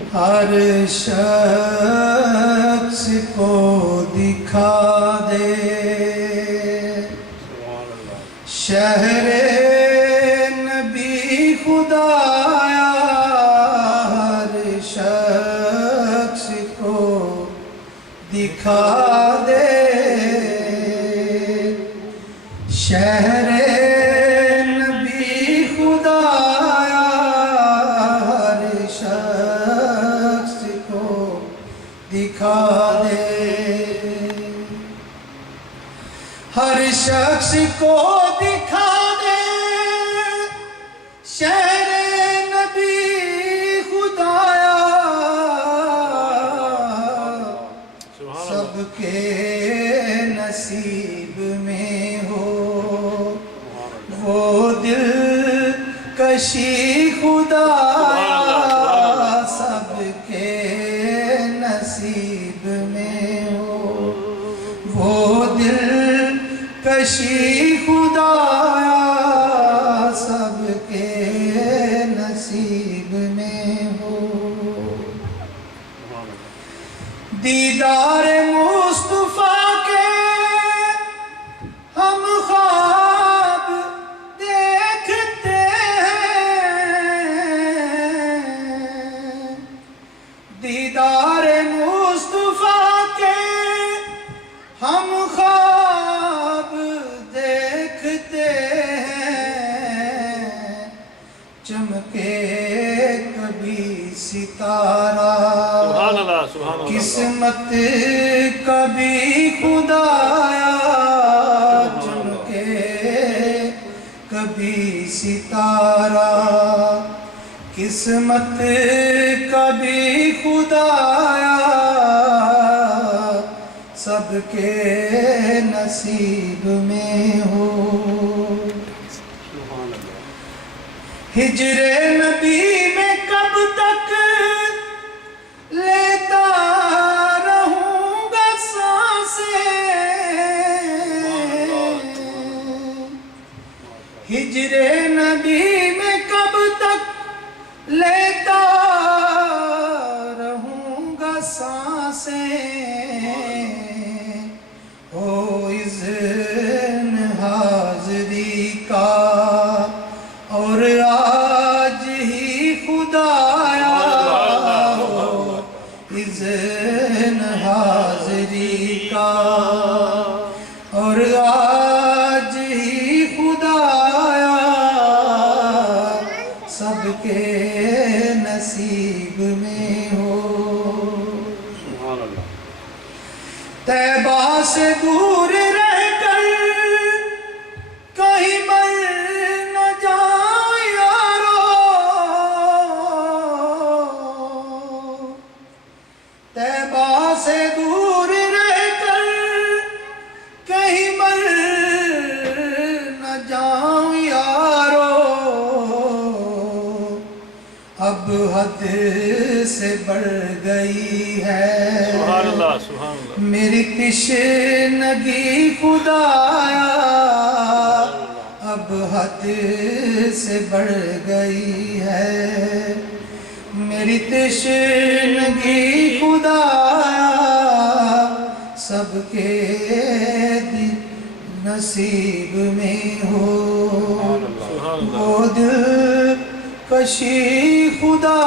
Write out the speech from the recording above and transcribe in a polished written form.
ہر شخص کو دکھا دے شہر نبی خدایا، ہر شخص کو دکھا دے شہر نبی خدایا، ہر شخص کو دکھا دے، ہر شخص کو دکھا دے شہر نبی خدایا، سب کے نصیب میں ہو وہ دل کشی خدایا، سب کے نصیب میں ہو وہ دل کشی خدایا، سب کے نصیب میں ہو دیدار مصطفیٰ کے ہم خواب دیکھتے ہیں، دیدار مصطفیٰ کے ہم خواب دیکھتے ہیں، چمکے کبھی ستارہ قسمت کبھی خدایا، چمکے کبھی ستارہ قسمت کبھی خدایا، سب کے نصیب میں ہو ہجر نبی میں کب تک لیتا رہوں گا سانسیں، ہجر نبی میں کب تک لیتا رہوں گا سانسیں، ہو اذن حاضری کا اور آج ہی خدایا، ہو اذن حاضری کا اور آج ہی خدایا، سب کے نصیب میں ہو طیبہ سے دور رہ کر کہیں مر نہ جاؤ یارو، طیبہ سے دور رہ کر کہیں مر نہ جاؤ یارو، اب حد سے بڑھ گئی ہے میری تشنگی خدایا، اب حد سے بڑھ گئی ہے میری تشنگی خدایا، سب کے نصیب میں ہو وہ دل کشی خدا